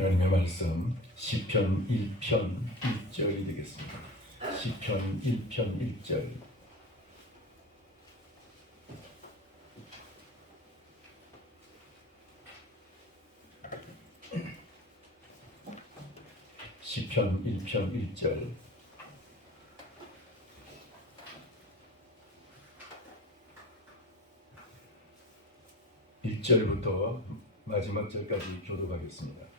하나님의 말씀 시편 1편 1절이 되겠습니다. 시편 1편 1절. 시편 1편 1절. (1절부터) 마지막 절까지 교독하겠습니다.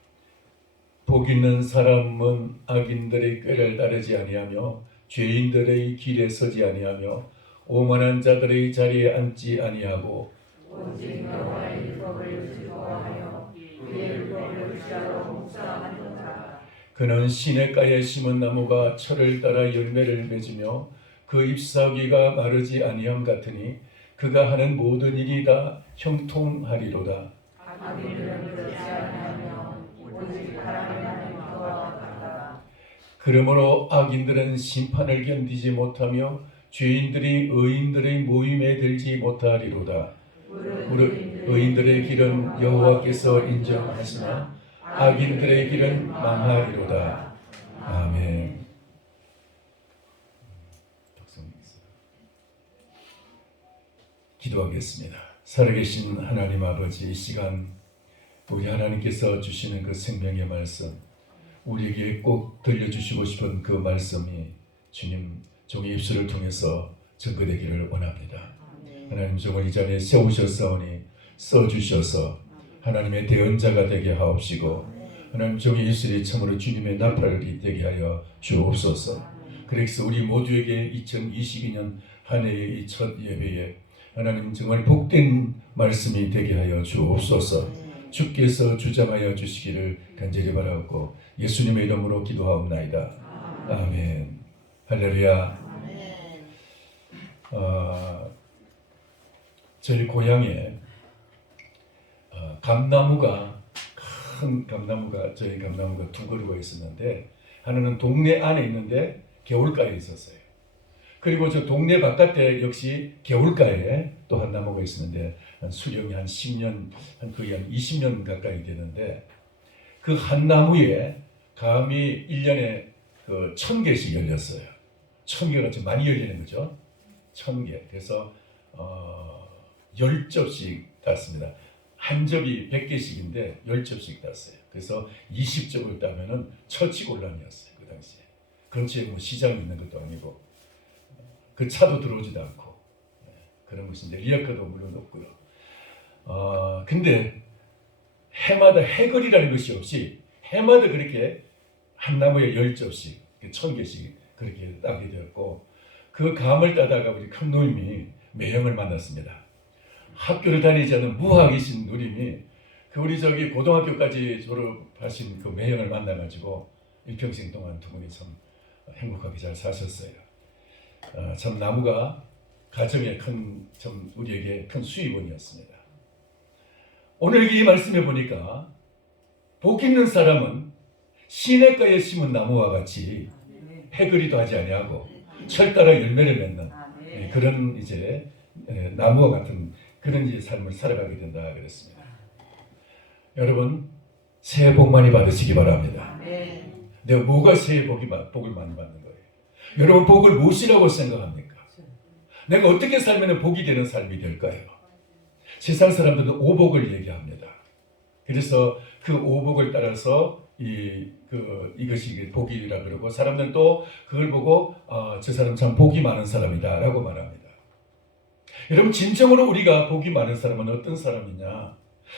복 있는 사람은 악인들의 꾀를 따르지 아니하며 죄인들의 길에 서지 아니하며 오만한 자들의 자리에 앉지 아니하고 오직 여호와의 율법을 즐거워하여 그의 율법을 주야로 묵상하는 자. 그는 시냇가에 심은 나무가 철을 따라 열매를 맺으며 그 잎사귀가 마르지 아니함 같으니 그가 하는 모든 일이 다 형통하리로다. 악인들은 그렇지 아니하며 오직 하나님의 그와 같다. 그러므로 악인들은 심판을 견디지 못하며 죄인들이 의인들의 모임에 들지 못하리로다. 의인들의 길은 여호와께서 인정하시나 악인들의 길은 망하리로다. 아멘. 기도하겠습니다. 살아계신 하나님 아버지, 이 시간 우리 하나님께서 주시는 그 생명의 말씀, 우리에게 꼭 들려주시고 싶은 그 말씀이 주님 종의 입술을 통해서 증거되기를 원합니다. 하나님 종을 이 자리에 세우셨사오니 써주셔서 하나님의 대언자가 되게 하옵시고 하나님 종의 입술이 참으로 주님의 나팔이 되게 하여 주옵소서. 그래서 우리 모두에게 2022년 한 해의 이 첫 예배에 하나님 정말 복된 말씀이 되게 하여 주옵소서. 주께서 주장하여 주시기를 간절히 바라옵고 예수님의 이름으로 기도하옵나이다. 아멘. 할렐루야. 저희 고향에 감나무가, 큰 감나무가, 저희 감나무가 두 그루가 있었는데 하나는 동네 안에 있는데 개울가에 있었어요. 그리고 저 동네 바깥에 역시 개울가에 또 한 나무가 있었는데 수령이 한 10년, 거의 한 20년 가까이 되는데 그 한 나무에 감이 1년에 그 1000개씩 열렸어요. 1000개가 좀 많이 열리는 거죠. 1000개. 그래서 10접씩 땄습니다. 한 접이 100개씩인데 10접씩 땄어요. 그래서 20접을 따면은 처치곤란이었어요. 그 당시에. 근처에 뭐 시장이 있는 것도 아니고 그 차도 들어오지도 않고 그런 것인데 리어카도 물론 없고요. 근데 해마다 해거리라는 것이 없이 해마다 그렇게 한 나무에 10접씩 1000개씩 그렇게 따게 되었고 그 감을 따다가 우리 큰 누님이 매형을 만났습니다. 학교를 다니지 않은 무학이신 누님이 그 우리 저기 고등학교까지 졸업하신 그 매형을 만나가지고 일평생 동안 두 분이 참 행복하게 잘 사셨어요. 참 나무가 가정에 참 우리에게 큰 수입원이었습니다. 오늘 이 말씀에 보니까 복 있는 사람은 시냇가에 심은 나무와 같이 해거리도 하지 아니하고 철 따라 열매를 맺는 그런 이제 나무와 같은 그런 이제 삶을 살아가게 된다 그랬습니다. 여러분 새해 복 많이 받으시기 바랍니다. 내가 뭐가 새해 복을 많이 받는 거예요? 여러분 복을 무엇이라고 생각합니까? 내가 어떻게 살면 복이 되는 삶이 될까요? 세상 사람들은 오복을 얘기합니다. 그래서 그 오복을 따라서 이것이 복이라 그러고 사람들은 또 그걸 보고 저 사람 참 복이 많은 사람이다 라고 말합니다. 여러분 진정으로 우리가 복이 많은 사람은 어떤 사람이냐?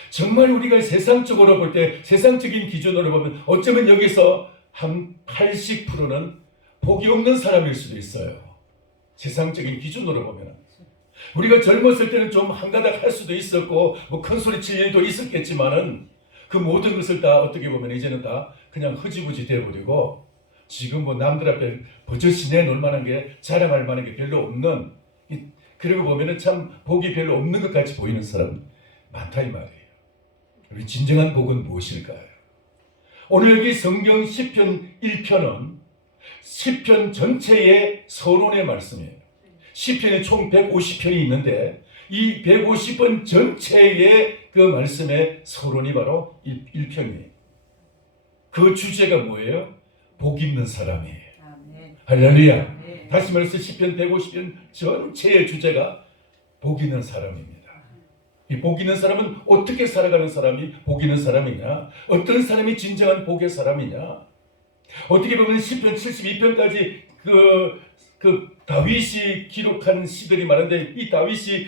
정말 우리가 세상적으로 볼 때 세상적인 기준으로 보면 어쩌면 여기서 한 80%는 복이 없는 사람일 수도 있어요. 세상적인 기준으로 보면 우리가 젊었을 때는 좀 한가닥 할 수도 있었고 뭐 큰 소리 칠 일도 있었겠지만은 그 모든 것을 다 어떻게 보면 이제는 다 그냥 흐지부지 돼버리고 지금 뭐 남들 앞에 버젓이 내놓을 만한 게 자랑할 만한 게 별로 없는 그리고 보면은 참 복이 별로 없는 것 같이 보이는 사람 많다 이 말이에요. 우리 진정한 복은 무엇일까요? 오늘 여기 성경 시편 1편은 시편 전체의 서론의 말씀이에요. 시편이 총 150편이 있는데 이 150편 전체의 그 말씀의 서론이 바로 1편이에요. 그 주제가 뭐예요? 복 있는 사람이에요. 아멘. 할렐루야. 아멘. 다시 말해서 시편 150편 전체의 주제가 복 있는 사람입니다. 이 복 있는 사람은 어떻게 살아가는 사람이 복 있는 사람이냐? 어떤 사람이 진정한 복의 사람이냐? 어떻게 보면 시편 72편까지 그 다윗이 기록한 시들이 많은데 이 다윗이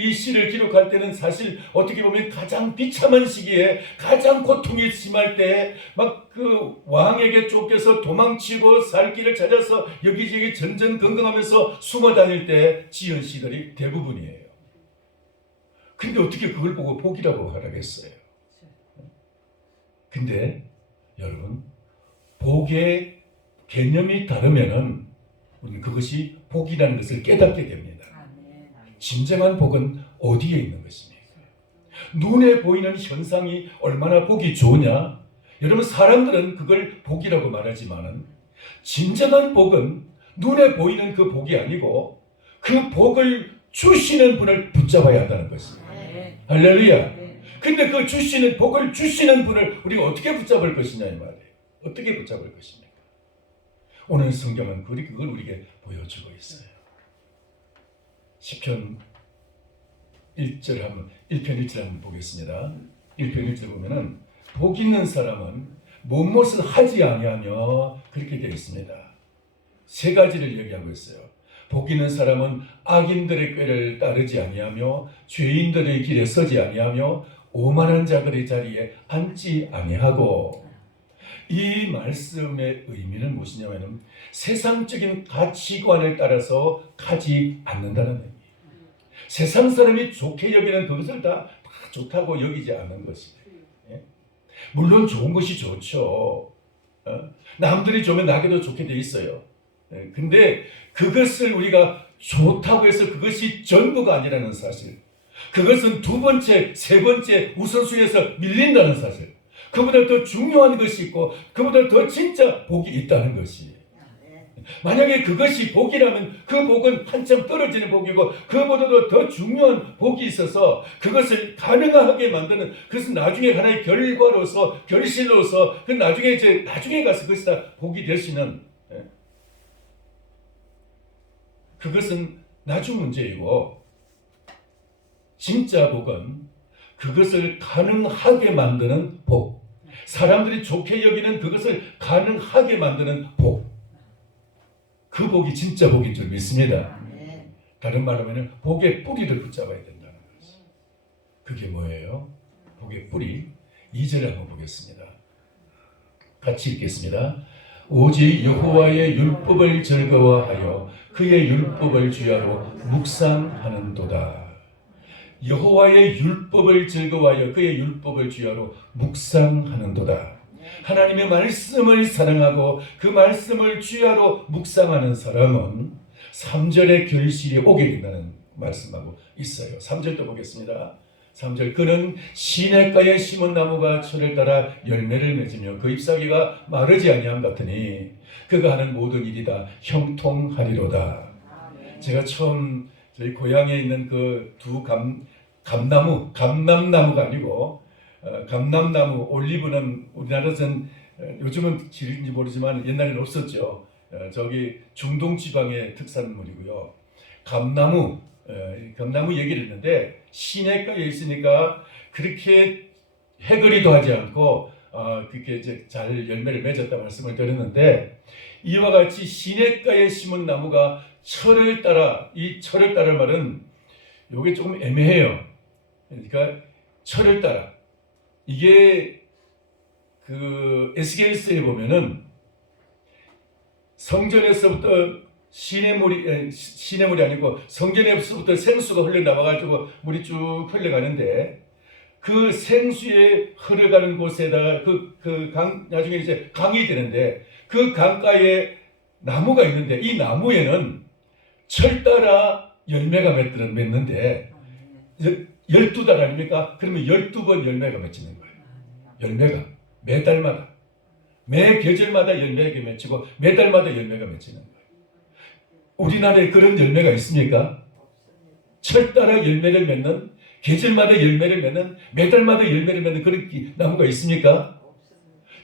이 시를 기록할 때는 사실 어떻게 보면 가장 비참한 시기에 가장 고통이 심할 때 막 그 왕에게 쫓겨서 도망치고 살 길을 찾아서 여기저기 전전긍긍하면서 숨어 다닐 때 지은 시들이 대부분이에요. 근데 어떻게 그걸 보고 복이라고 하라겠어요? 근데 여러분, 복의 개념이 다르면은 우리는 그것이 복이라는 것을 깨닫게 됩니다. 아멘. 진정한 복은 어디에 있는 것입니까? 눈에 보이는 현상이 얼마나 복이 좋으냐? 여러분, 사람들은 그걸 복이라고 말하지만은 진정한 복은 눈에 보이는 그 복이 아니고 그 복을 주시는 분을 붙잡아야 한다는 것입니다. 아멘. 할렐루야. 아멘. 근데 그 복을 주시는 분을 우리가 어떻게 붙잡을 것이냐 이 말이에요. 어떻게 붙잡을 것입니까? 오늘 성경은 그걸 우리에게 보여주고 있어요. 시편 1편 1절 한번 보겠습니다. 1편 1절 보면은 복 있는 사람은 무엇을 하지 아니하며 그렇게 되어 있습니다. 세 가지를 얘기하고 있어요. 복 있는 사람은 악인들의 꾀를 따르지 아니하며 죄인들의 길에 서지 아니하며 오만한 자들의 자리에 앉지 아니하고. 이 말씀의 의미는 무엇이냐면 세상적인 가치관을 따라서 가지 않는다는 의미. 세상 사람이 좋게 여기는 그것을 다 좋다고 여기지 않는 것이에요. 물론 좋은 것이 좋죠. 남들이 좋으면 나에게도 좋게 돼 있어요. 근데 그것을 우리가 좋다고 해서 그것이 전부가 아니라는 사실. 그것은 두 번째, 세 번째 우선순위에서 밀린다는 사실. 그보다 더 중요한 것이 있고 그보다 더 진짜 복이 있다는 것이. 만약에 그것이 복이라면 그 복은 한참 떨어지는 복이고 그보다도 더 중요한 복이 있어서 그것을 가능하게 만드는, 그것은 나중에 하나의 결과로서 결실로서 그 나중에 가서 그것이 다 복이 될 수 있는, 그것은 나중 문제이고 진짜 복은 그것을 가능하게 만드는 복, 사람들이 좋게 여기는 그것을 가능하게 만드는 복, 그 복이 진짜 복인 줄 믿습니다. 다른 말로 하면 복의 뿌리를 붙잡아야 된다는 것이. 그게 뭐예요? 복의 뿌리. 2절을 한번 보겠습니다. 같이 읽겠습니다. 오직 여호와의 율법을 즐거워하여 그의 율법을 주야로 묵상하는도다. 여호와의 율법을 즐거워하여 그의 율법을 주야로 묵상하는도다. 하나님의 말씀을 사랑하고 그 말씀을 주야로 묵상하는 사람은 3절의 결실이 오게 된다는 말씀하고 있어요. 3절도 보겠습니다. 3절, 그는 시냇가에 심은 나무가 철을 따라 열매를 맺으며 그 잎사귀가 마르지 아니함 같으니 그가 하는 모든 일이 다 형통하리로다. 제가 처음 저희 고향에 있는 그 두 감남나무가 아니고 감남나무, 올리브는 우리나라에서는 요즘은 지는지 모르지만 옛날에는 없었죠. 저기 중동 지방의 특산물이고요. 감나무 얘기를 했는데 시냇가에 있으니까 그렇게 해거리도 하지 않고 그렇게 이제 잘 열매를 맺었다 말씀을 드렸는데, 이와 같이 시냇가에 심은 나무가 철을 따라, 이 철을 따라 말은 요게 조금 애매해요. 그러니까 철을 따라, 이게 그 에스겔서에 보면은 성전에서부터 시냇물이 아니고 성전에서부터 생수가 흘러나와가지고 물이 쭉 흘러가는데 그 생수에 흘러가는 곳에다가 그 강, 나중에 이제 강이 되는데 그 강가에 나무가 있는데 이 나무에는 철 따라 열매가 맺는데 12달 아닙니까? 그러면 12번 열매가 맺히는 거예요. 열매가 매달마다, 매 계절마다 열매가 맺히고 매달마다 열매가 맺히는 거예요. 우리나라에 그런 열매가 있습니까? 철 따라 열매를 맺는, 계절마다 열매를 맺는, 매달마다 열매를 맺는 그런 나무가 있습니까?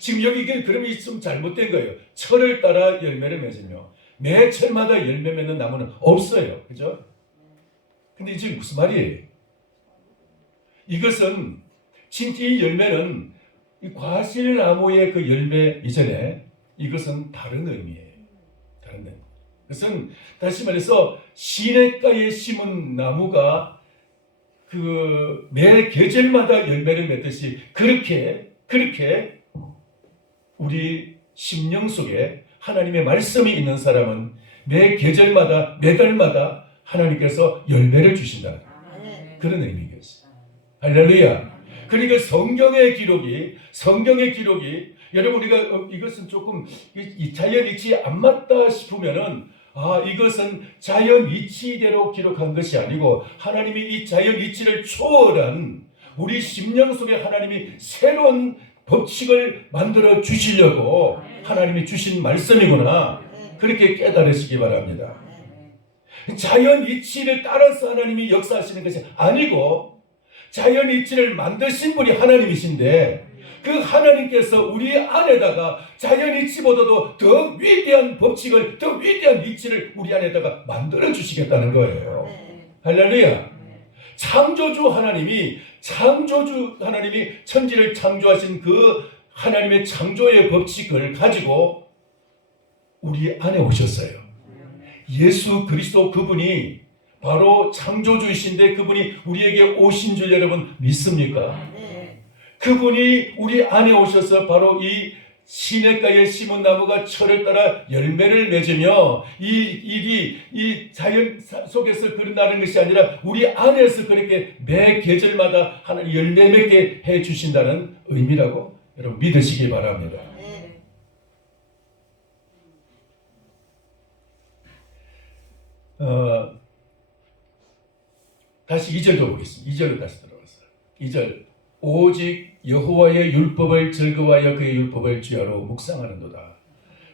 지금 여기 이게 그러면 좀 잘못된 거예요. 철을 따라 열매를 맺으며 매 철마다 열매 맺는 나무는 없어요. 그죠? 근데 이제 무슨 말이에요? 이것은 진짜 이 열매는 이 과실나무의 그 열매 이전에 이것은 다른 의미예요. 다른 의미. 그것은 다시 말해서 시냇가에 심은 나무가 그 매 계절마다 열매를 맺듯이 그렇게 우리 심령 속에 하나님의 말씀이 있는 사람은 매 계절마다 매 달마다 하나님께서 열매를 주신다. 그런 의미겠어요. 할렐루야. 그러니까 성경의 기록이 여러분 우리가 이것은 조금 이 자연 이치에 안 맞다 싶으면은 이것은 자연 이치대로 기록한 것이 아니고 하나님이 이 자연 이치를 초월한 우리 심령 속에 하나님이 새로운 법칙을 만들어 주시려고 하나님이 주신 말씀이구나. 그렇게 깨달으시기 바랍니다. 자연 이치를 따라서 하나님이 역사하시는 것이 아니고 자연 이치를 만드신 분이 하나님이신데 그 하나님께서 우리 안에다가 자연 이치보다도 더 위대한 법칙을, 더 위대한 이치를 우리 안에다가 만들어 주시겠다는 거예요. 할렐루야. 창조주 하나님이 천지를 창조하신 그 하나님의 창조의 법칙을 가지고 우리 안에 오셨어요. 예수 그리스도 그분이 바로 창조주이신데 그분이 우리에게 오신 줄 여러분 믿습니까? 그분이 우리 안에 오셔서 바로 이 시냇가에 심은 나무가 철을 따라 열매를 맺으며 이 일이 이 자연 속에서 그런다는 것이 아니라 우리 안에서 그렇게 매 계절마다 하나님 열매 맺게 해 주신다는 의미라고 여러분 믿으시기 바랍니다. 다시 2절도 보겠습니다. 2절로 다시 들어갔어요. 2절 오직 여호와의 율법을 즐거워하여 그의 율법을 주야로 묵상하는도다.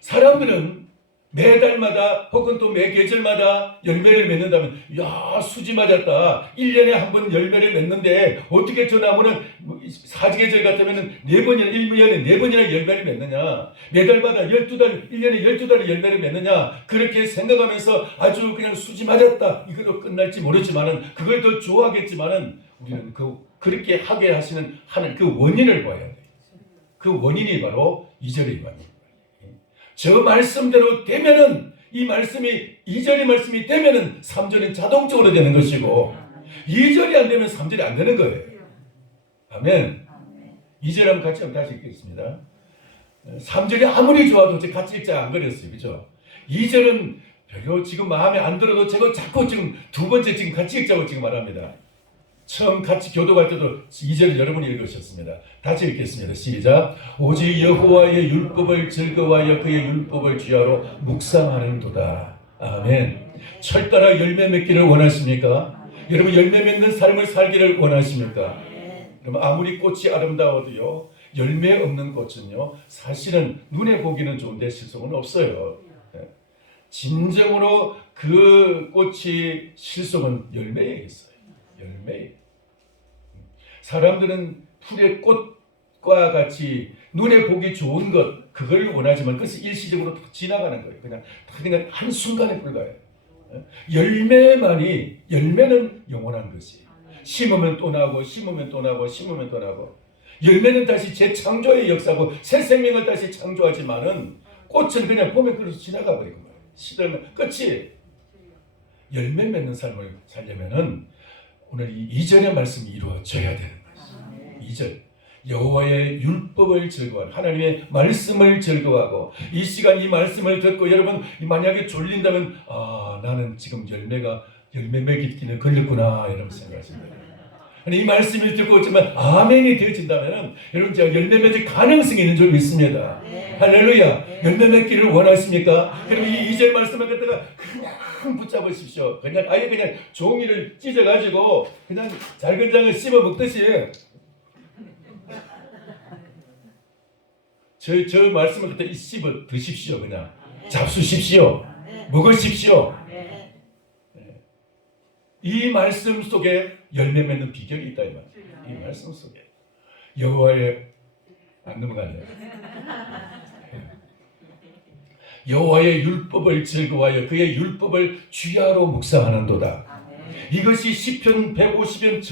사람들은 매달마다 혹은 또 매 계절마다 열매를 맺는다면 수지 맞았다. 1년에 한 번 열매를 맺는데 어떻게 저 나무는 사계절 같으면 4번이나 1년에 4번이나 열매를 맺느냐. 매달마다 12달 1년에 12달의 열매를 맺느냐. 그렇게 생각하면서 아주 그냥 수지 맞았다. 이걸로 끝날지 모르지만은 그걸 더 좋아하겠지만은 우리는 그렇게 하게 하시는 하는 그 원인을 봐야 돼요. 그 원인이 바로 2절의 말입니다. 저 말씀대로 되면은 이 말씀이 2절의 말씀이 되면은 3절은 자동적으로 되는 것이고 2절이 안 되면 3절이 안 되는 거예요. 아멘. 2절 한번 같이 한번 다시 읽겠습니다. 3절이 아무리 좋아도 같이 읽자 안 그랬어요. 그죠? 2절은 별로 지금 마음에 안 들어도 제가 자꾸 지금 두 번째 지금 같이 읽자고 지금 말합니다. 처음 같이 교도할 때도 2절을 여러분이 읽으셨습니다. 다시 읽겠습니다. 시작. 오직 여호와의 율법을 즐거워하여 그의 율법을 주야로 묵상하는도다. 아멘. 철 따라 열매 맺기를 원하십니까? 여러분 열매 맺는 삶을 살기를 원하십니까? 여러분 아무리 꽃이 아름다워도요 열매 없는 꽃은요 사실은 눈에 보기는 좋은데 실속은 없어요. 진정으로 그 꽃이 실속은 열매에 있어요. 열매. 사람들은 풀의 꽃과 같이 눈에 보기 좋은 것 그걸 원하지만 그것이 일시적으로 지나가는 거예요. 그냥 한순간에 불과해요. 열매는 영원한 것이. 심으면 또 나고 심으면 또 나고 심으면 또 나고. 열매는 다시 재창조의 역사고 새 생명을 다시 창조하지만은 꽃은 그냥 보면 그래서 지나가 버리는 거예요. 시들면 끝이. 열매 맺는 삶을 살려면은 오늘 이 2절의 말씀이 이루어져야 되는 것이죠. 2절 여호와의 율법을 즐거워하고 하나님의 말씀을 즐거워하고 이 시간 이 말씀을 듣고 여러분 만약에 졸린다면 나는 지금 열매 맺기는 걸렸구나 이런 생각하십니다. 이 말씀을 듣고 있지만 아멘이 되어진다면 여러분 제가 열매 맺을 가능성이 있는 줄 믿습니다. 할렐루야. 열매 맺기를 원하십니까? 그럼 이 2절 말씀을 갖다가 그냥 붙잡으십시오. 아예 그냥 종이를 찢어가지고 그냥 잘근장을 씹어 먹듯이 저 말씀을 갖다 씹어 드십시오. 그냥 잡수십시오. 먹으십시오. 이 말씀 속에 열매 맺는 비결이 있다 이 말이에요. 이 말씀 속에 여호와의 안 넘어가네요. 여호와의 율법을 즐거워하여 그의 율법을 주야로 묵상하는도다. 이것이 시편 150편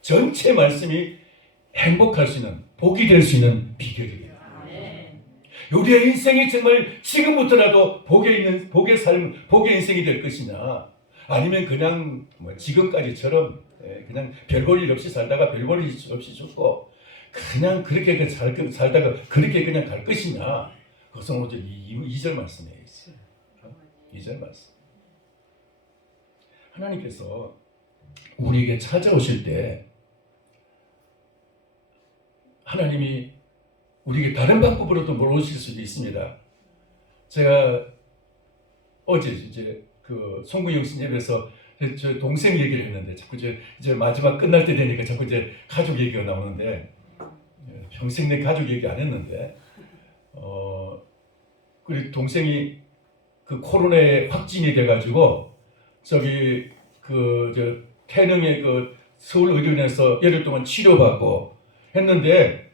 전체 말씀이 행복할 수 있는, 복이 될 수 있는 비결이에요. 우리의 인생이 정말 지금부터라도 복의 삶, 복의 인생이 될 것이냐, 아니면 그냥 뭐 지금까지처럼 그냥 별 볼 일 없이 살다가 별 볼 일 없이 죽고 그냥 그렇게 살다가 그렇게 그냥 갈 것이냐. 그것은 오늘 2절 말씀에 있어요. 2절 말씀. 하나님께서 우리에게 찾아오실 때 하나님이 우리에게 다른 방법으로도 오실 수도 있습니다. 제가 어제 이제 그 송구영 신예배에서 저 동생 얘기를 했는데 자꾸 이제 마지막 끝날 때 되니까 자꾸 이제 가족 얘기가 나오는데 평생 내 가족 얘기 안 했는데 우리 동생이 그 코로나에 확진이 돼가지고 저기 그 저 태릉의 그 서울의료원에서 열흘 동안 치료받고 했는데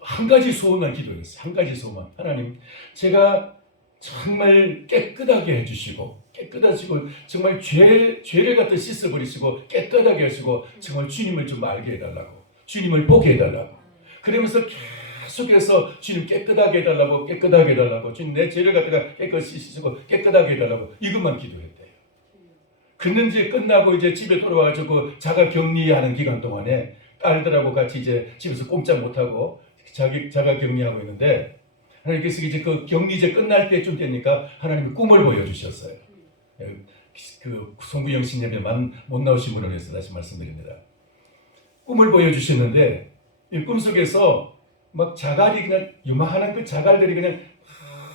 한 가지 소원만 기도했어요. 한 가지 소원. 하나님, 제가 정말 깨끗하게 해주시고 깨끗하시고 정말 죄를 갖다 씻어버리시고 깨끗하게 하시고 정말 주님을 좀 알게 해달라고, 주님을 보게 해달라고. 그러면서 계속해서 주님 깨끗하게 해달라고, 깨끗하게 해달라고, 주님 내 죄를 갖다가 깨끗이 씻으시고 깨끗하게 해달라고, 이것만 기도했대요. 그런지 끝나고 이제 집에 돌아와가지고 자가 격리하는 기간 동안에 딸들하고 같이 이제 집에서 꼼짝 못하고 자가 격리하고 있는데, 하나님께서 이제 그 격리제 끝날 때쯤 되니까 하나님이 꿈을 보여주셨어요. 그 송구영 신예배만 못 나오신 분을 위해서 다시 말씀드립니다. 꿈을 보여주셨는데 이 꿈속에서 막 자갈이 그냥 요만한 그 자갈들이 그냥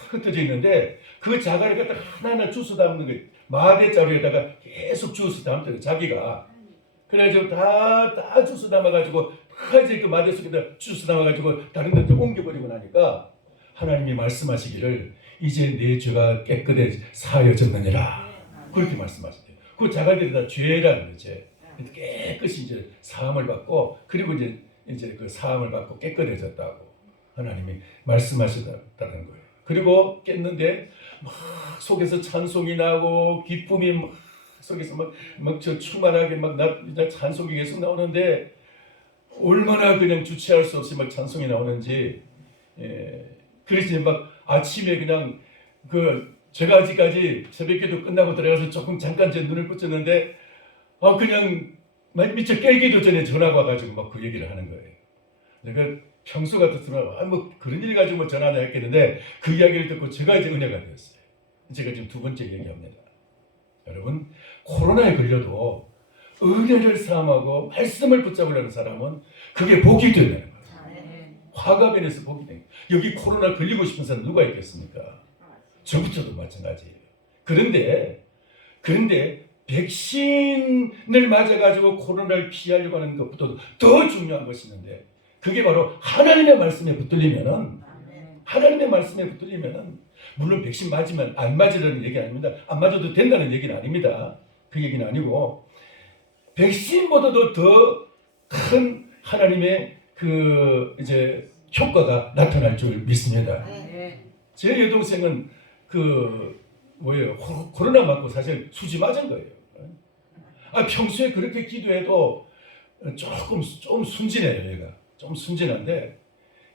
흩어져 있는데 그 자갈을 갖다 하나하나 주워 담는 거예요. 마대 자루에다가 계속 주워 담더라고요. 자기가. 그래가지고 다 주워 담아가지고 다 이제 그 마대 속에다 주워 담아가지고 다른 데 좀 옮겨버리고 나니까 하나님이 말씀하시기를 이제 내 죄가 깨끗해 사하여졌느니라. 그렇게 말씀하시대요. 그 자갈들이 다 죄라는 이제 깨끗이 이제 사함을 받고, 그리고 이제 그 사함을 받고 깨끗해졌다고 하나님이 말씀하시다는 거예요. 그리고 깼는데 막 속에서 찬송이 나고 기쁨이 막 속에서 막 저 충만하게 막 찬송이 계속 나오는데 얼마나 그냥 주체할 수 없이 막 찬송이 나오는지. 그래서 막 아침에 그냥 제가 아직까지 새벽기도 끝나고 들어가서 조금 잠깐 제 눈을 붙였는데 그냥 미처 깨기도 전에 전화가 와가지고 막 그 얘기를 하는 거예요. 내가 평소 같았으면 뭐 그런 일 가지고 뭐 전화나 했겠는데 그 이야기를 듣고 제가 이제 은혜가 되었어요. 제가 지금 두 번째 얘기합니다. 여러분, 코로나에 걸려도 은혜를 사모하고 말씀을 붙잡으려는 사람은 그게 복이 되는 거예요. 화가변에서 복이 되는 거예요. 여기 코로나 걸리고 싶은 사람 누가 있겠습니까? 저부터도 마찬가지예요. 그런데 백신을 맞아가지고 코로나를 피하려고 하는 것보다 더 중요한 것이 있는데 그게 바로 하나님의 말씀에 붙들리면은, 하나님의 말씀에 붙들리면은, 물론 백신 맞으면 안 맞으라는 얘기 아닙니다. 안 맞아도 된다는 얘기는 아닙니다. 그 얘기는 아니고 백신보다도 더 큰 하나님의 그 이제 효과가 나타날 줄 믿습니다. 제 여동생은 코로나 맞고 사실 수지 맞은 거예요. 평소에 그렇게 기도해도 좀 순진해요. 얘가 좀 순진한데,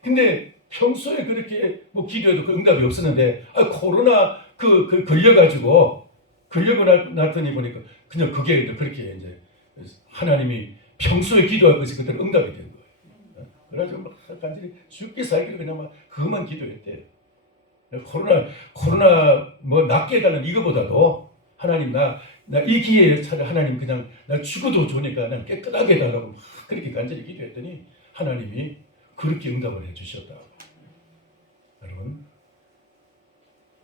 근데 평소에 그렇게 뭐 기도해도 그 응답이 없었는데 코로나 걸려고 났더니 보니까 그냥 그게 그렇게 이제 하나님이 평소에 기도할 것이 그때 응답이 된 거예요. 그래가지고 막 간절히 죽기 살기 그냥 막 그것만 기도했대요. 코로나 뭐 낫게 해달라는 이거보다도 하나님 나 이 기회에 차라리 하나님 그냥 나 죽어도 좋으니까 난 깨끗하게 해달라고 막 그렇게 간절히 기도했더니 하나님이 그렇게 응답을 해주셨다. 여러분,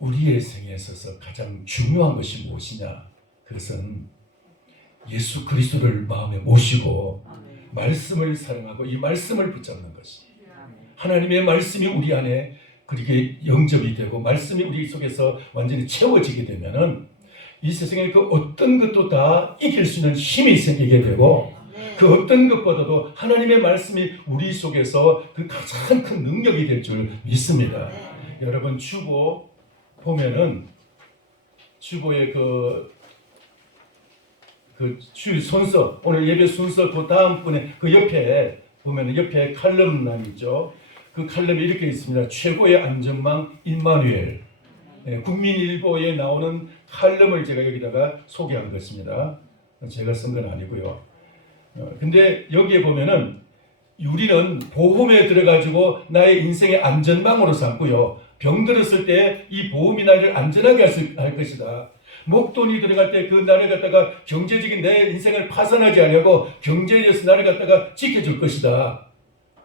우리의 생에 있어서 가장 중요한 것이 무엇이냐? 그것은 예수 그리스도를 마음에 모시고 말씀을 사랑하고 이 말씀을 붙잡는 것이, 하나님의 말씀이 우리 안에 그렇게 영접이 되고 말씀이 우리 속에서 완전히 채워지게 되면은 이 세상에 그 어떤 것도 다 이길 수 있는 힘이 생기게 되고 그 어떤 것보다도 하나님의 말씀이 우리 속에서 그 가장 큰 능력이 될 줄 믿습니다. 여러분 주보 보면은 주보의 주 순서, 오늘 예배 순서 그 다음 분에 그 옆에 보면 옆에 칼럼란이 있죠. 그 칼럼이 이렇게 있습니다. 최고의 안전망 임마누엘. 국민일보에 나오는 칼럼을 제가 여기다가 소개한 것입니다. 제가 쓴 건 아니고요. 근데 여기에 보면은 우리는 보험에 들어가지고 나의 인생의 안전망으로 삼고요. 병들었을 때 이 보험이 나를 안전하게 할 것이다. 목돈이 들어갈 때 그 나를 갖다가 경제적인 내 인생을 파산하지 않으려고 경제에서 나를 갖다가 지켜줄 것이다.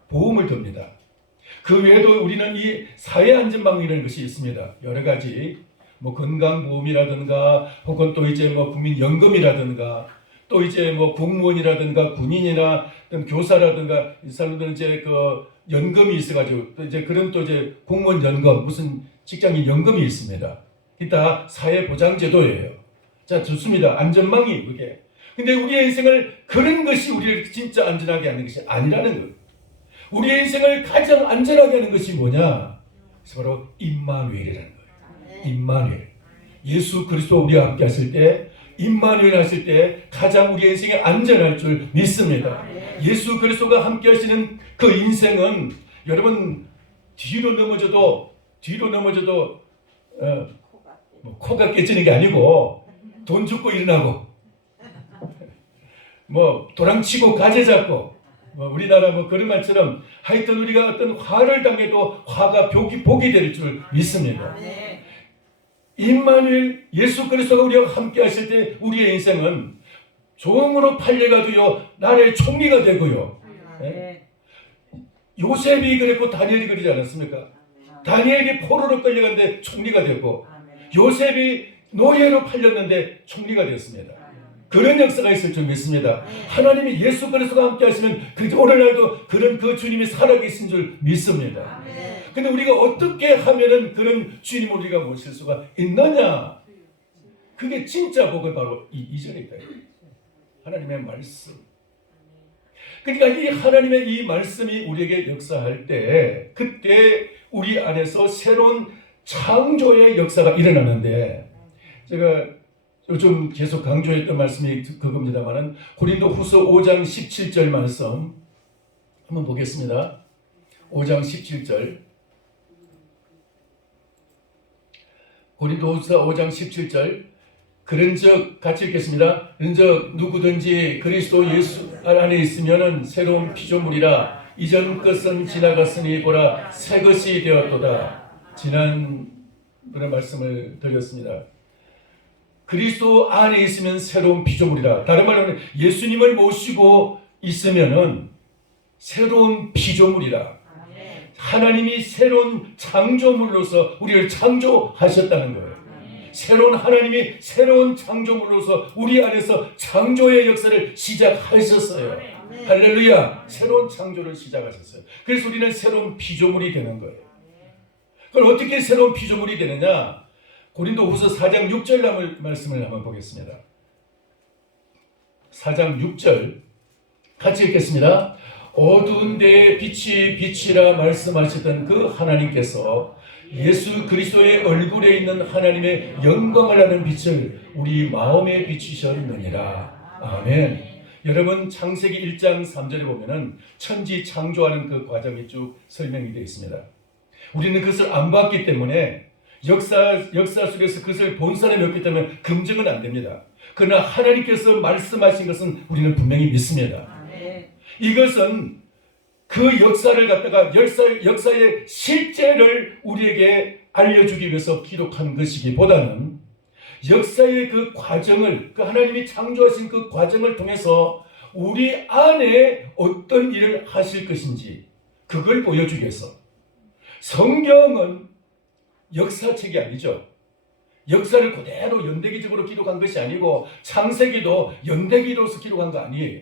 보험을 듭니다. 그 외에도 우리는 이 사회안전망이라는 것이 있습니다. 여러 가지 뭐 건강보험이라든가 혹은 또 이제 뭐 국민연금이라든가 또 이제 뭐 공무원이라든가 군인이나 어떤 교사라든가 이 사람들은 이제 그 연금이 있어가지고 또 이제 그런 또 이제 공무원 연금 무슨 직장인 연금이 있습니다. 다 사회보장제도예요. 자, 좋습니다. 안전망이 그게. 근데 우리의 인생을 그런 것이 우리를 진짜 안전하게 하는 것이 아니라는 거예요. 우리의 인생을 가장 안전하게 하는 것이 뭐냐? 바로 임마누엘이라는 거예요. 임마누엘. 예수 그리스도 우리와 함께 하실 때 임마누엘 하실 때 가장 우리의 인생이 안전할 줄 믿습니다. 예수 그리스도가 함께 하시는 그 인생은 여러분 뒤로 넘어져도 뭐 코가 깨지는 게 아니고 돈 죽고 일어나고 뭐 도랑치고 가재 잡고 뭐 우리나라 뭐 그런 말처럼 하여튼 우리가 어떤 화를 당해도 화가 복이 될 줄 믿습니다. 임마누엘 예수 그리스도가 우리와 함께 하실 때 우리의 인생은 종으로 팔려가지고요 나라의 총리가 되고요. 요셉이 그랬고 다니엘이 그러지 않았습니까? 다니엘이 포로로 끌려갔는데 총리가 되고 요셉이 노예로 팔렸는데 총리가 되었습니다. 그런 역사가 있을 줄 믿습니다. 하나님이 예수 그리스도가 함께 하시면 오늘날도 그런 그 주님이 살아계신 줄 믿습니다. 근데 우리가 어떻게 하면은 그런 주님을 우리가 모실 수가 있느냐? 그게 진짜 복은 바로 이 절입니다. 하나님의 말씀. 그러니까 이 하나님의 이 말씀이 우리에게 역사할 때 그때 우리 안에서 새로운 창조의 역사가 일어나는데 제가 요즘 계속 강조했던 말씀이 그겁니다만은 고린도후서 5장 17절 말씀 한번 보겠습니다. 5장 17절 고린도후서 5장 17절 그런즉 같이 읽겠습니다. 그런즉 누구든지 그리스도 예수 안에 있으면은 새로운 피조물이라 이전 것은 지나갔으니 보라 새 것이 되었도다. 지난번에 말씀을 드렸습니다. 그리스도 안에 있으면 새로운 피조물이라. 다른 말로 예수님을 모시고 있으면은 새로운 피조물이라. 하나님이 새로운 창조물로서 우리를 창조하셨다는 거예요. 새로운 하나님이 새로운 창조물로서 우리 안에서 창조의 역사를 시작하셨어요. 할렐루야. 새로운 창조를 시작하셨어요. 그래서 우리는 새로운 피조물이 되는 거예요. 그럼 어떻게 새로운 피조물이 되느냐? 고린도후서 4장 6절 말씀을 한번 보겠습니다. 4장 6절 같이 읽겠습니다. 어두운 데에 빛이 빛이라 말씀하셨던 그 하나님께서 예수 그리스도의 얼굴에 있는 하나님의 영광을 하는 빛을 우리 마음에 비추셨느니라. 아멘. 여러분 창세기 1장 3절에 보면은 천지 창조하는 그 과정이 쭉 설명이 되어 있습니다. 우리는 그것을 안 봤기 때문에 역사 속에서 그것을 본 사람이 없기 때문에 검증은 안 됩니다. 그러나 하나님께서 말씀하신 것은 우리는 분명히 믿습니다. 이것은 그 역사를 갖다가 역사의 실제를 우리에게 알려주기 위해서 기록한 것이기보다는 역사의 그 과정을, 그 하나님이 창조하신 그 과정을 통해서 우리 안에 어떤 일을 하실 것인지 그걸 보여주기 위해서. 성경은 역사책이 아니죠. 역사를 그대로 연대기적으로 기록한 것이 아니고 창세기도 연대기로서 기록한 거 아니에요.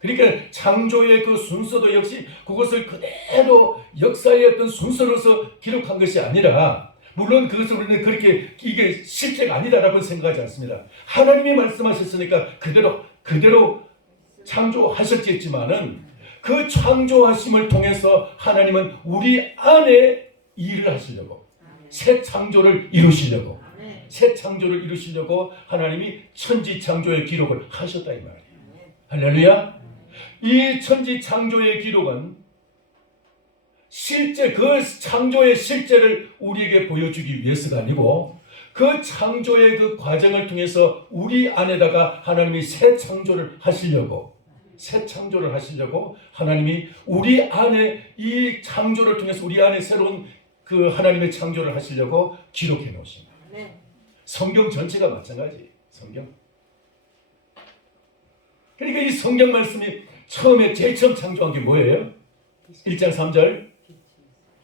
그러니까 창조의 그 순서도 역시 그것을 그대로 역사의 어떤 순서로서 기록한 것이 아니라, 물론 그것을 우리는 그렇게 이게 실제가 아니다라고 생각하지 않습니다. 하나님이 말씀하셨으니까 그대로 창조하셨겠지만은 그 창조하심을 통해서 하나님은 우리 안에 일을 하시려고 새 창조를 이루시려고 새 창조를 이루시려고 하나님이 천지 창조의 기록을 하셨다 이 말이에요. 할렐루야. 이 천지 창조의 기록은 실제 그 창조의 실제를 우리에게 보여주기 위해서가 아니고 그 창조의 그 과정을 통해서 우리 안에다가 하나님이 새 창조를 하시려고 하나님이 우리 안에 이 창조를 통해서 우리 안에 새로운 그 하나님의 창조를 하시려고 기록해 놓으신 거예요. 성경 전체가 마찬가지. 성경. 그러니까 이 성경 말씀이 제일 처음 창조한 게 뭐예요? 1장 3절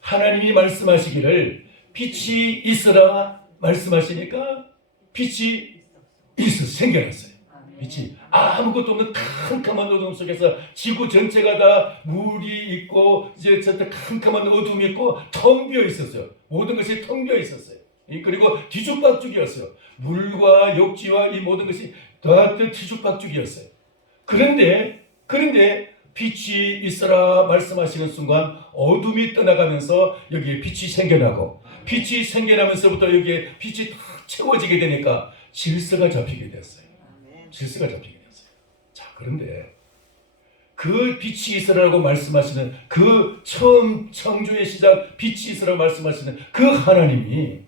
하나님이 말씀하시기를 빛이 있으라 말씀하시니까 빛이 생겨났어요. 빛이 아무것도 없는 캄캄한 어둠 속에서 지구 전체가 다 물이 있고 이제 저때 캄캄한 어둠이 있고 텅 비어 있었어요. 모든 것이 텅 비어 있었어요. 그리고 뒤죽박죽이었어요. 물과 욕지와 이 모든 것이 다 뒤죽박죽이었어요. 그런데 빛이 있어라 말씀하시는 순간 어둠이 떠나가면서 여기에 빛이 생겨나고 빛이 생겨나면서부터 여기에 빛이 탁 채워지게 되니까 질서가 잡히게 됐어요. 자, 그런데 그 빛이 있으라고 말씀하시는 그 처음 창조의 시작 빛이 있으라고 말씀하시는 그 하나님이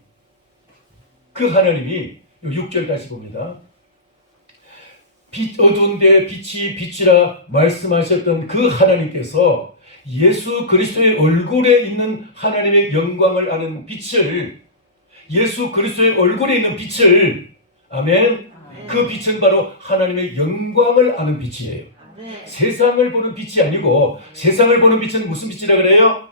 6절 다시 봅니다. 어두운 데 빛이 빛이라 말씀하셨던 그 하나님께서 예수 그리스도의 얼굴에 있는 하나님의 영광을 아는 빛을 예수 그리스도의 얼굴에 있는 빛을 아멘. 그 빛은 바로 하나님의 영광을 아는 빛이에요. 세상을 보는 빛이 아니고 세상을 보는 빛은 무슨 빛이라 그래요?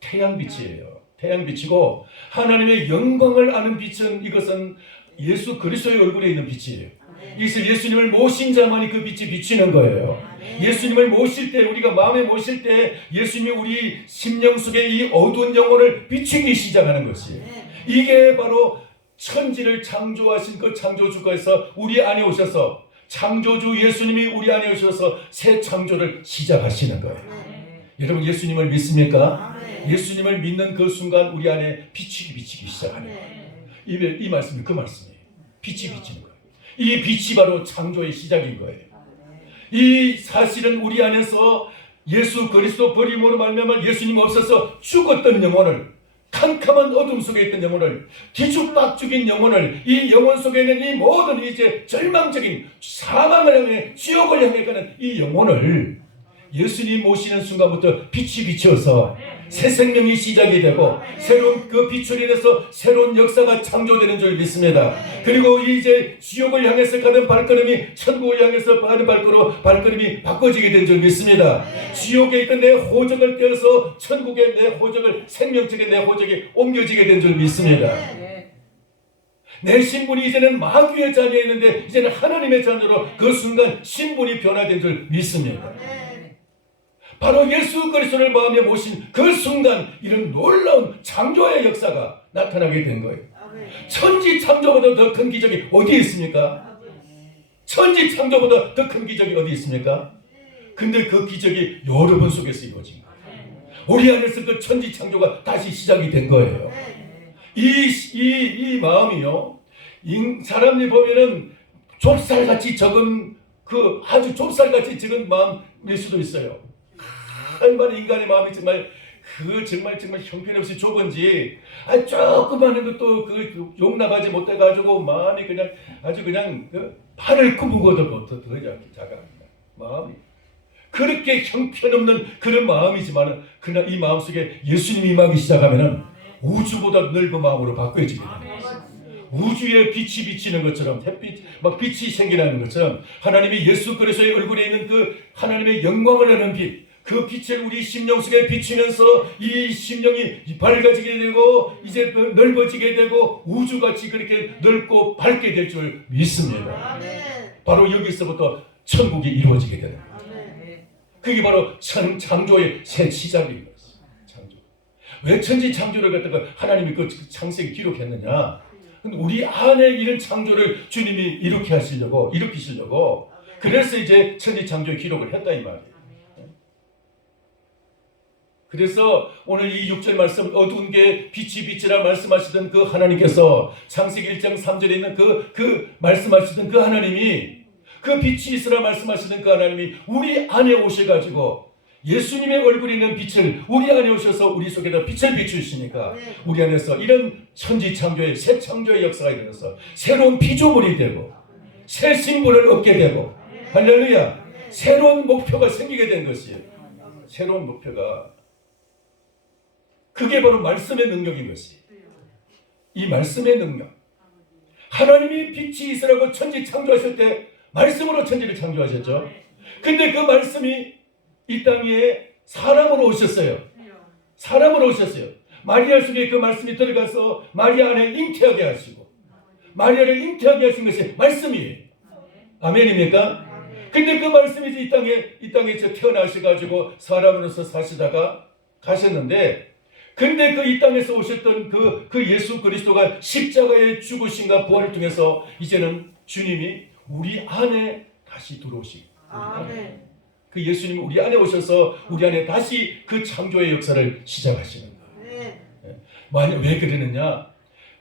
태양빛이에요. 태양빛이고 하나님의 영광을 아는 빛은 이것은 예수 그리스도의 얼굴에 있는 빛이에요. 이것을 예수님을 모신 자만이 그 빛이 비치는 거예요. 예수님을 모실 때 우리가 마음에 모실 때 예수님이 우리 심령 속에 이 어두운 영혼을 비추기 시작하는 것이에요. 이게 바로 천지를 창조하신 그 창조주께서 우리 안에 오셔서 창조주 예수님이 우리 안에 오셔서 새 창조를 시작하시는 거예요. 여러분 예수님을 믿습니까? 예수님을 믿는 그 순간 우리 안에 비치기 시작하는 거예요. 이 말씀이 그 말씀이에요. 빛이 비치는 거예요. 이 빛이 바로 창조의 시작인 거예요. 이 사실은 우리 안에서 예수 그리스도 버림으로 말미암아 예수님 없어서 죽었던 영혼을 캄캄한 어둠 속에 있던 영혼을 뒤죽박죽인 영혼을 이 영혼 속에 있는 이 모든 이제 절망적인 사망을 향해 지옥을 향해 가는 이 영혼을 예수님 모시는 순간부터 빛이 비쳐서 새 생명이 시작이 되고 새로운 그 빛으로 인해서 새로운 역사가 창조되는 줄 믿습니다. 그리고 이제 지옥을 향해서 가는 발걸음이 천국을 향해서 가는 발걸음이 바꿔지게 된 줄 믿습니다. 지옥에 있던 내 호적을 떼어서 천국의 내 호적을 생명책의 내 호적이 옮겨지게 된 줄 믿습니다. 내 신분이 이제는 마귀의 자녀에 있는데 이제는 하나님의 자녀로 그 순간 신분이 변화된 줄 믿습니다. 바로 예수 그리스도를 마음에 모신 그 순간 이런 놀라운 창조의 역사가 나타나게 된 거예요. 천지 창조보다 더 큰 기적이 어디 있습니까? 천지 창조보다 더 큰 기적이 어디 있습니까? 근데 그 기적이 여러분 속에서 이루어진 거예요. 우리 안에서 그 천지 창조가 다시 시작이 된 거예요. 이 마음이요. 사람이 보면은 좁쌀같이 적은 아주 좁쌀같이 적은 마음일 수도 있어요. 얼마나 인간의 마음이 정말 형편없이 좁은지 조그마한 것도 용납하지 못해가지고 마음이 그냥 아주 그냥 판을 굽은 것도 더 작아합니다. 마음이 그렇게 형편없는 그런 마음이지만은 그러나 이 마음 속에 예수님이 임하기 시작하면은 우주보다 넓은 마음으로 바꿔지게 됩니다. 우주에 빛이 비치는 것처럼 빛이 생겨나는 것처럼 하나님이 예수 그리스도의 얼굴에 있는 그 하나님의 영광을 하는 빛, 그 빛을 우리 심령 속에 비추면서 이 심령이 밝아지게 되고 이제 넓어지게 되고 우주같이 그렇게 넓고 밝게 될 줄 믿습니다. 바로 여기서부터 천국이 이루어지게 되는 거예요. 그게 바로 창조의 새 시작인 거예요. 창조. 왜 천지 창조를 갖다가 하나님이 그 창세기 기록했느냐? 우리 안에 이런 창조를 주님이 일으키시려고 그래서 이제 천지창조의 기록을 했다 이 말이에요. 그래서 오늘 이 6절 말씀 어두운 게 빛이 빛이라 말씀하시던 그 하나님께서 창세기 1장 3절에 있는 그 말씀하시던 그 하나님이 그 빛이 있으라 말씀하시던 그 하나님이 우리 안에 오셔가지고 예수님의 얼굴에 있는 빛을 우리 안에 오셔서 우리 속에다 빛을 비추시니까 우리 안에서 이런 천지창조의 새 창조의 역사가 일어나서 새로운 피조물이 되고 새 신분을 얻게 되고 할렐루야 새로운 목표가 생기게 된 것이에요. 새로운 목표가 그게 바로 말씀의 능력인 것이. 이 말씀의 능력. 하나님이 빛이 있으라고 천지 창조하실 때 말씀으로 천지를 창조하셨죠. 근데 그 말씀이 이 땅에 사람으로 오셨어요. 사람으로 오셨어요. 마리아 속에 그 말씀이 들어가서 마리아 안에 잉태하게 하시고 마리아를 잉태하게 하신 것이 말씀이에요. 아멘입니까? 근데 그 말씀이 이 땅에 태어나셔가지고 사람으로서 사시다가 가셨는데 근데 그 이 땅에서 오셨던 그 예수 그리스도가 십자가의 죽으심과 부활을 통해서 이제는 주님이 우리 안에 다시 들어오시고 그 예수님이 우리 안에 오셔서 우리 안에 다시 그 창조의 역사를 시작하시는 거예요. 만약 왜 그러느냐?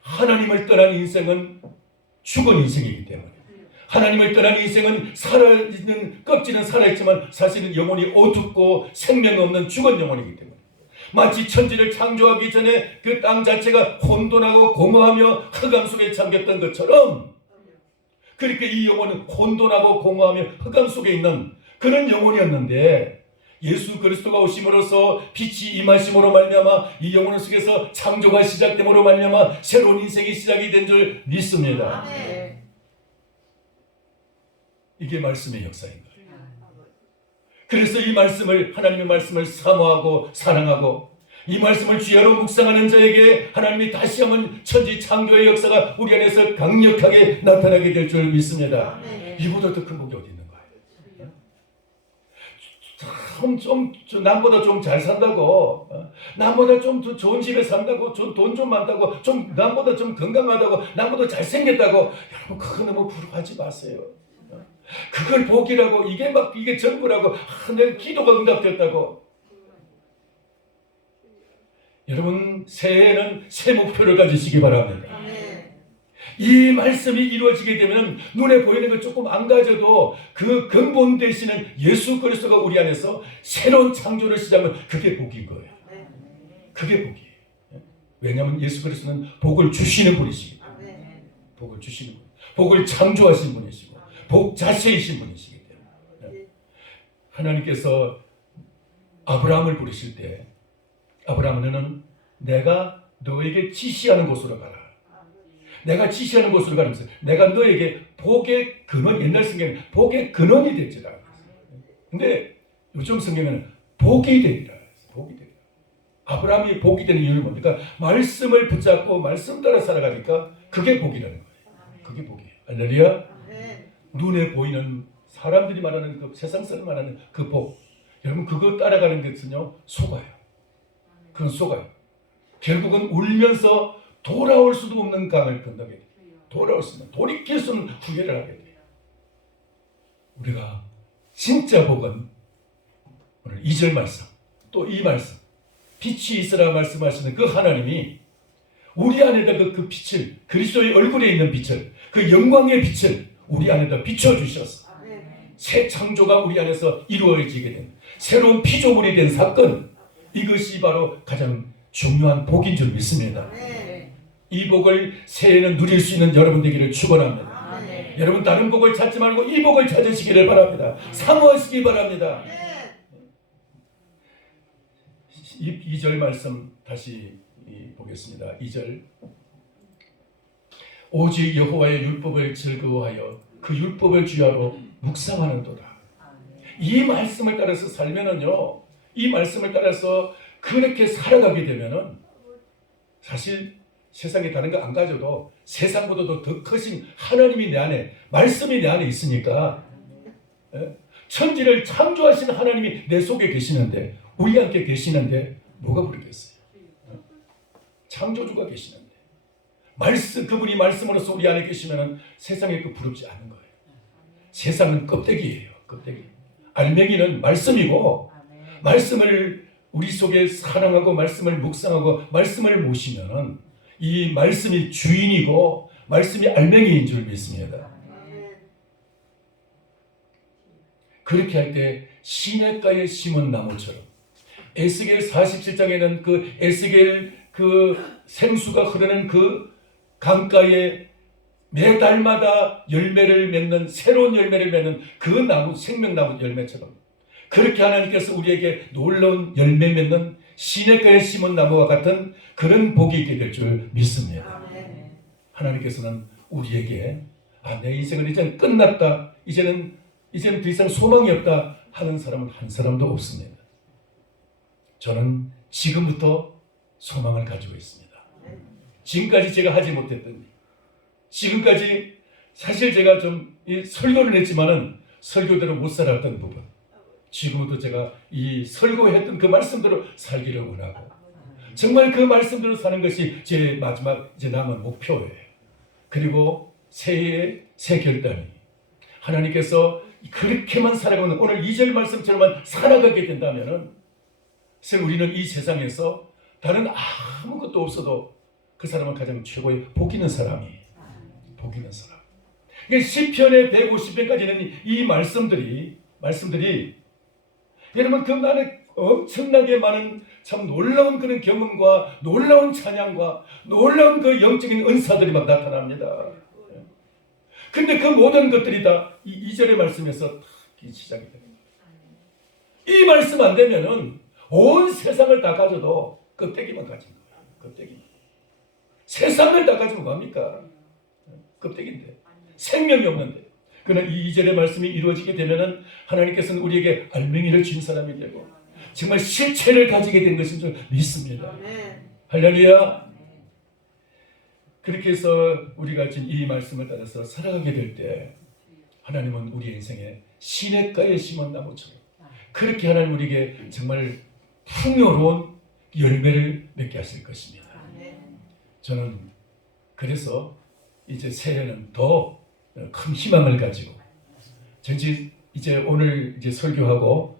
하나님을 떠난 인생은 죽은 인생이기 때문에 하나님을 떠난 인생은 살아있는 껍질은 살아있지만 사실은 영혼이 어둡고 생명 없는 죽은 영혼이기 때문에 마치 천지를 창조하기 전에 그 땅 자체가 혼돈하고 공허하며 흑암 속에 잠겼던 것처럼 그렇게 이 영혼은 혼돈하고 공허하며 흑암 속에 있는 그런 영혼이었는데 예수 그리스도가 오심으로써 빛이 임하심으로 말미암아 이 영혼 속에서 창조가 시작됨으로 말미암아 새로운 인생이 시작이 된 줄 믿습니다. 이게 말씀의 역사인 거예요. 그래서 이 말씀을 하나님의 말씀을 사모하고 사랑하고 이 말씀을 주야로 묵상하는 자에게 하나님이 다시 한번 천지 창조의 역사가 우리 안에서 강력하게 나타나게 될 줄 믿습니다. 이보다 더 큰 복이 어디 있는 거예요? 좀 남보다 좀 잘 산다고, 남보다 좀 더 좋은 집에 산다고, 돈 좀 많다고, 좀 남보다 좀 건강하다고, 남보다 잘생겼다고 여러분 그거 너무 부러워하지 마세요. 그걸 복이라고 이게 전부라고 내가 기도가 응답됐다고. 여러분 새해에는 새 목표를 가지시기 바랍니다. 이 말씀이 이루어지게 되면 눈에 보이는 것 조금 안 가져도 그 근본 되시는 예수 그리스도가 우리 안에서 새로운 창조를 시작하면 그게 복인 거예요. 그게 복이에요. 왜냐하면 예수 그리스도는 복을 주시는 분이시기 때문에 복을 주시는 분, 복을 창조하신 분이시고 복 자체이신 분이시기 때문에 하나님께서 아브라함을 부르실 때 아브라함은 내가 너에게 지시하는 곳으로 가라. 내가 지시하는 곳으로 가면서 내가 너에게 복의 근원, 옛날 성경에는 복의 근원이 될지라. 근데 요즘 성경에는 복이 되리라. 복이 되리라. 아브라함이 복이 되는 이유는 뭡니까? 말씀을 붙잡고 말씀 따라 살아가니까 그게 복이라는 거예요. 그게 복이에요. 할렐루야. 눈에 보이는 사람들이 말하는 그 세상 사람 말하는 그 복, 여러분 그거 따라가는 것은요 속아요. 그건 속아요. 결국은 울면서 돌아올 수도 없는 강을 건너게 돼요. 돌아올 수 없는, 돌이킬 수 없는 후회를 하게 돼요. 우리가 진짜 복은 오늘 2절 말씀, 또 이 말씀, 빛이 있으라 말씀하시는 그 하나님이 우리 안에다 그 빛을, 그리스도의 얼굴에 있는 빛을, 그 영광의 빛을 우리 안에다 비춰주셔서 새 창조가 우리 안에서 이루어지게 된 새로운 피조물이 된 사건, 이것이 바로 가장 중요한 복인 줄 믿습니다. 이 복을 새해에는 누릴 수 있는 여러분 되기를 축원합니다. 여러분 다른 복을 찾지 말고 이 복을 찾으시기를 바랍니다. 사모하시기 바랍니다. 2절 말씀 다시 보겠습니다. 2절 오직 여호와의 율법을 즐거워하여 그 율법을 주야로 묵상하는도다. 이 말씀을 따라서 살면은요, 이 말씀을 따라서 그렇게 살아가게 되면은 사실 세상에 다른 거 안 가져도 세상보다도 더 크신 하나님이 내 안에, 말씀이 내 안에 있으니까 천지를 창조하신 하나님이 내 속에 계시는데, 우리 함께 계시는데 뭐가 부르겠어요? 창조주가 계시는데 그분이 말씀으로서 우리 안에 계시면 세상에 그 부럽지 않은 거예요. 세상은 껍데기예요. 껍데기. 알맹이는 말씀이고 말씀을 우리 속에 사랑하고 말씀을 묵상하고 말씀을 모시면 이 말씀이 주인이고 말씀이 알맹이인 줄 믿습니다. 그렇게 할 때 시냇가에 심은 나무처럼 에스겔 47장에는 그 에스겔 그 생수가 흐르는 그 강가에 매 달마다 열매를 맺는 새로운 열매를 맺는 그 나무 생명나무 열매처럼 그렇게 하나님께서 우리에게 놀라운 열매 맺는 시냇가에 심은 나무와 같은 그런 복이 있게 될 줄 믿습니다. 하나님께서는 우리에게 내 인생은 이제는 끝났다. 이제는 더 이상 소망이 없다 하는 사람은 한 사람도 없습니다. 저는 지금부터 소망을 가지고 있습니다. 지금까지 제가 하지 못했던 일, 지금까지 사실 제가 좀 설교를 했지만은 설교대로 못 살았던 부분, 지금부터 제가 이 설교했던 그 말씀대로 살기를 원하고 정말 그 말씀대로 사는 것이 제 마지막 이제 남은 목표예요. 그리고 새해의 새 결단이 하나님께서 그렇게만 살아가는 오늘 2절 말씀처럼만 살아가게 된다면은 우리는 이 세상에서 다른 아무것도 없어도 그 사람은 가장 최고의 복 있는 사람이에요. 복 있는 사람. 시편의 150편까지는 이 말씀들이 여러분 그 나는 엄청나게 많은 참 놀라운 그런 경험과 놀라운 찬양과 놀라운 그 영적인 은사들이 막 나타납니다. 근데 그 모든 것들이 다 이 2절의 말씀에서 시작이 됩니다. 이 말씀 안 되면은 온 세상을 다 가져도 껍데기만 가진 거예요. 껍데기. 세상을 다 가지고 뭡니까? 껍데기인데. 생명이 없는데. 그러나 이 2절의 말씀이 이루어지게 되면은 하나님께서는 우리에게 알맹이를 준 사람이 되고 정말 실체를 가지게 된 것인 줄 믿습니다. 할렐루야. 그렇게 해서 우리가 지금 이 말씀을 따라서 살아가게 될 때 하나님은 우리 인생에 시냇가에 심은 나무처럼 그렇게 하나님 우리에게 정말 풍요로운 열매를 맺게 하실 것입니다. 저는 그래서 이제 새해는 더 큰 희망을 가지고 전지 이제 오늘 이제 설교하고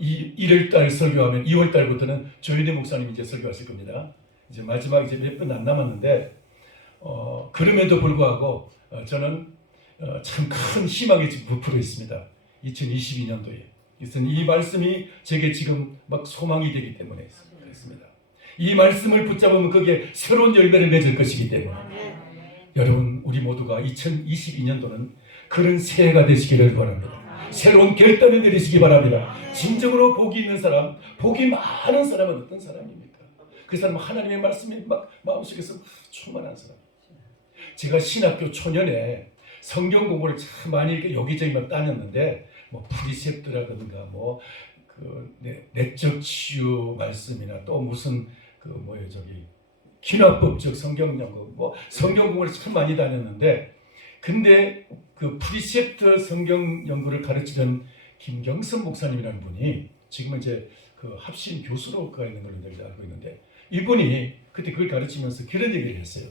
1월달 설교하면 2월달부터는 조현희 목사님 이제 설교하실 겁니다. 이제 마지막 이제 몇 분 안 남았는데 그럼에도 불구하고 저는 참 큰 희망이 지금 부풀어 있습니다. 2022년도에. 그래서 이 말씀이 제게 지금 막 소망이 되기 때문에 그렇습니다. 이 말씀을 붙잡으면 그게 새로운 열매를 맺을 것이기 때문에 여러분 우리 모두가 2022년도는 그런 새해가 되시기를 바랍니다. 새로운 결단을 내리시기 바랍니다. 진정으로 복이 있는 사람, 복이 많은 사람은 어떤 사람입니까? 그 사람은 하나님의 말씀이 막 마음속에서 충만한 사람. 제가 신학교 초년에 성경 공부를 참 많이 이렇게 여기저기 막 다녔는데 뭐 프리셉트라든가 뭐 그 내적 치유 말씀이나 또 무슨 그 뭐예요 저기 기납법적 성경 연구 뭐 성경 공부를 참 많이 다녔는데 근데 그 프리셉트 성경 연구를 가르치는 김경선 목사님이라는 분이 지금은 이제 그 합신 교수로 가 있는 걸로 내가 알고 있는데 이분이 그때 그걸 가르치면서 그런 얘기를 했어요.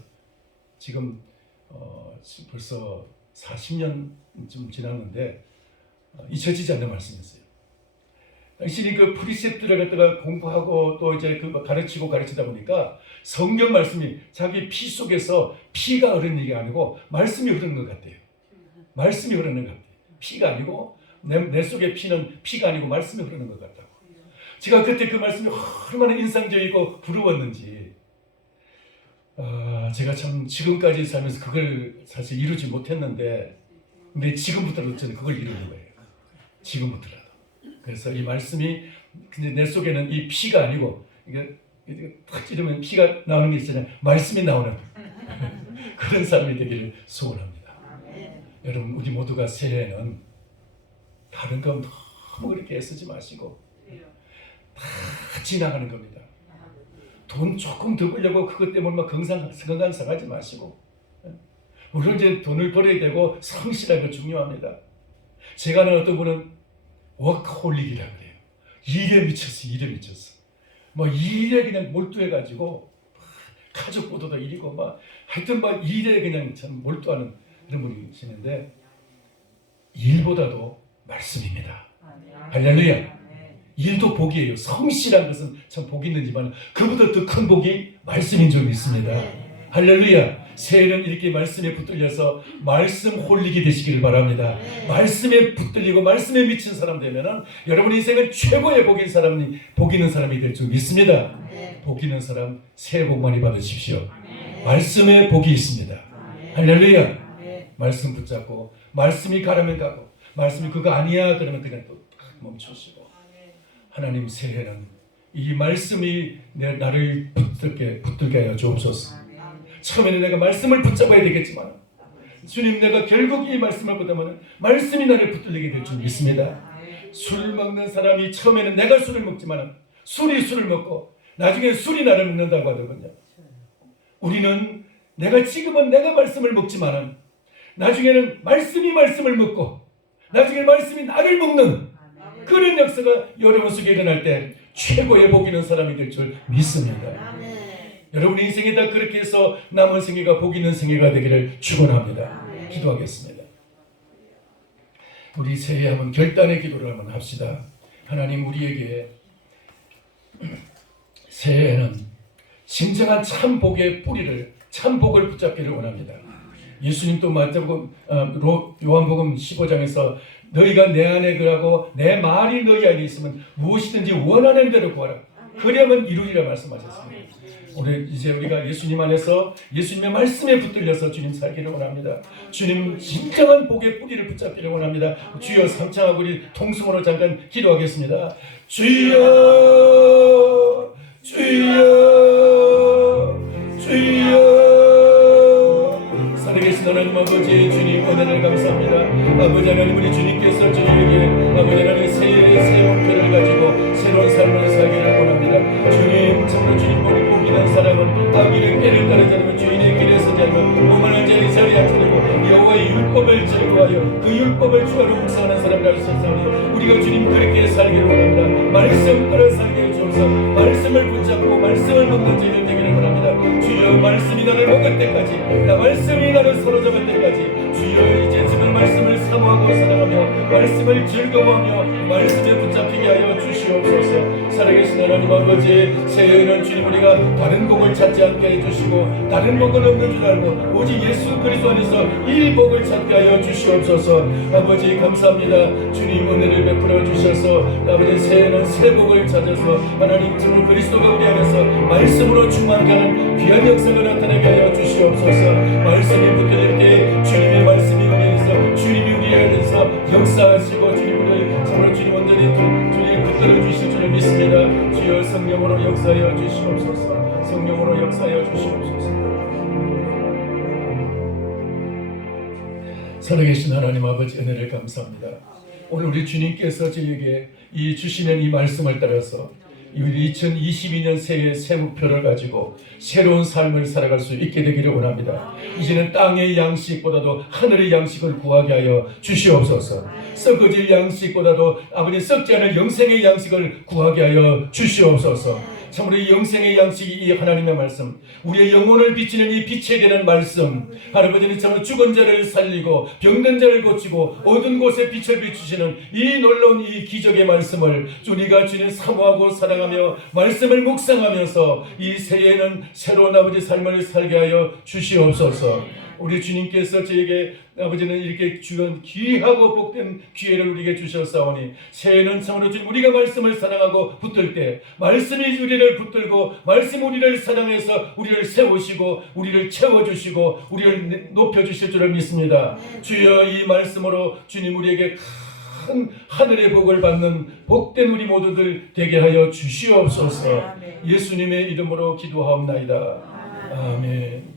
지금 벌써 40년쯤 지났는데 잊혀지지 않는 말씀이었어요. 당신이 그 프리셉트를 갖다가 공부하고 또 이제 그 가르치고 가르치다 보니까 성경 말씀이 자기 피 속에서 피가 흐르는 게 아니고 말씀이 흐르는 것 같아요. 말씀이 흐르는 것 같아요. 피가 아니고 내 속에 피는 피가 아니고 말씀이 흐르는 것 같다고. 제가 그때 그 말씀이 얼마나 인상적이고 부러웠는지 제가 참 지금까지 살면서 그걸 사실 이루지 못했는데 근데 지금부터라도 저는 그걸 이루는 거예요. 지금부터라도. 그래서 이 말씀이 근데 내 속에는 이 피가 아니고 이게 탁 찌르면 피가 나오는 게 있잖아요. 말씀이 나오는 그런 사람이 되기를 소원합니다. 여러분 우리 모두가 새해에는 다른 거 너무 그렇게 애쓰지 마시고 다 지나가는 겁니다. 돈 조금 더 벌려고 그것 때문에 막 건강상하지 마시고 물론 이제 돈을 벌어야 되고 성실하고 중요합니다. 제가 아는 어떤 분은 워커홀릭이라고 그래요. 일에 미쳤어. 뭐 일에 그냥 몰두해가지고 가족보다도 일이고 막 하여튼 막 일에 그냥 참 몰두하는 그런 분이 계시는데 일보다도 말씀입니다. 할렐루야. 일도 복이에요. 성실한 것은 참 복이 있는지만 그보다 더 큰 복이 말씀인 줄 믿습니다. 할렐루야. 새해는 이렇게 말씀에 붙들려서 말씀 홀리게 되시기를 바랍니다. 말씀에 붙들리고 말씀에 미친 사람 되면은 여러분 인생은 최고의 복 있는 사람이 될 줄 믿습니다. 복 있는 사람 새해 복 많이 받으십시오. 말씀에 복이 있습니다. 할렐루야. 말씀 붙잡고 말씀이 가라면 가고 말씀이 그거 아니야 그러면 그냥 또 멈추시고 하나님 새해는 이 말씀이 나를 붙들게 하여 주옵소서. 처음에는 내가 말씀을 붙잡아야 되겠지만 주님 내가 결국 이 말씀을 붙들면 말씀이 나를 붙들리게 될 줄 믿습니다. 술 먹는 사람이 처음에는 내가 술을 먹지만 술이 술을 먹고 나중에 술이 나를 먹는다고 하더군요. 우리는 지금은 내가 말씀을 먹지만 나중에는 말씀이 말씀을 먹고 나중에 말씀이 나를 먹는 그런 역사가 여러분 속에 일어날 때 최고의 복 있는 사람이 될 줄 믿습니다. 여러분 인생이 다 그렇게 해서 남은 생애가 복 있는 생애가 되기를 축원합니다. 기도하겠습니다. 우리 새해 한번 결단의 기도를 한번 합시다. 하나님 우리에게 새해에는 진정한 참 복의 뿌리를 참 복을 붙잡기를 원합니다. 예수님도 요한복음 15장에서 너희가 내 안에 거하고 내 말이 너희 안에 있으면 무엇이든지 원하는 대로 구하라. 그러면 이루리라 말씀하셨습니다. 오늘 이제 우리가 예수님 안에서 예수님의 말씀에 붙들려서 주님 살기를 원합니다. 주님 진정한 복의 뿌리를 붙잡기를 원합니다. 주여 삼창하고 우리 통성으로 잠깐 기도하겠습니다. 주여 주여 주여 살아계신 하나님 아버지 주님 은혜를 감사합니다. 아버지 하나님 우리 주님께서 저희에게 아버지 하나님 새해의 새 목표를 가지고 새로운 삶을 살기를 원합니다. 주님 참으로 주님 보니 복 있는 사람은 아기의 깨를 따르지 않으면 주인의 길에 서지 않으면 오만한 자의 자리에 앉히고 여호와의 율법을 즐거워하여 그 율법을 주하로 묵상하는 사람이라 하셨사오니 우리가 주님 그렇게 살기를 원합니다. 말씀 따라 살기를 주옵소서. 말씀을 붙잡고 말씀을 먹는 자들 되기를 원합니다. 주여 말씀이 나를 먹을 때까지 나 말씀이 나를 사로잡을 때까지 주여 이제 지금 말씀을 사모하고 사랑하며 말씀을 즐거워하며 말씀에 붙잡히게 하여 주시옵소서. 살아계신 하나님 아버지 새해에는 주님 우리가 다른 복을 찾지 않게 해주시고 다른 복은 없는 줄 알고 오직 예수 그리스도 안에서 이 복을 찾게 하여 주시옵소서. 아버지 감사합니다. 주님 은혜를 베풀어 주셔서 아버지 새해에는 새 복을 찾아서 하나님 참 그리스도가 우리 안에서 말씀으로 충만케 하는 귀한 역사가 나타나게 하여 주시옵소서. 말씀이 붙들릴 때 주님의 말씀이 우리에서 주님이 우리 안에서 역사하시고 주님 우리를 참으로 주님 온전히 주님 붙들어 주실 줄 믿습니다. 주여 성령으로 역사하여 주시옵소서. 성령으로 역사하여 주시옵소서. 살아계신 하나님 아버지 은혜를 감사합니다. 오늘 우리 주님께서 저희에게 이 주시는 이 말씀을 따라서 2022년 새해 새 목표를 가지고 새로운 삶을 살아갈 수 있게 되기를 원합니다. 이제는 땅의 양식보다도 하늘의 양식을 구하게 하여 주시옵소서. 썩어질 양식보다도 아버지 썩지 않을 영생의 양식을 구하게 하여 주시옵소서. 참으로 이 영생의 양식이 이 하나님의 말씀, 우리의 영혼을 비치는 이 빛에 되는 말씀, 할아버지는 참으로 죽은 자를 살리고 병든 자를 고치고 어두운 곳에 빛을 비추시는 이 놀라운 이 기적의 말씀을 우리가 주님 사모하고 사랑하며 말씀을 묵상하면서 이 새해에는 새로운 아버지 삶을 살게 하여 주시옵소서. 우리 주님께서 저에게 아버지는 이렇게 주는 귀하고 복된 기회를 우리에게 주셨사오니 새해는 참으로 주님 우리가 말씀을 사랑하고 붙들 때 말씀이 우리를 붙들고 말씀 우리를 사랑해서 우리를 세우시고 우리를 채워주시고 우리를 높여주실 줄을 믿습니다. 주여 이 말씀으로 주님 우리에게 큰 하늘의 복을 받는 복된 우리 모두들 되게 하여 주시옵소서. 예수님의 이름으로 기도하옵나이다. 아멘.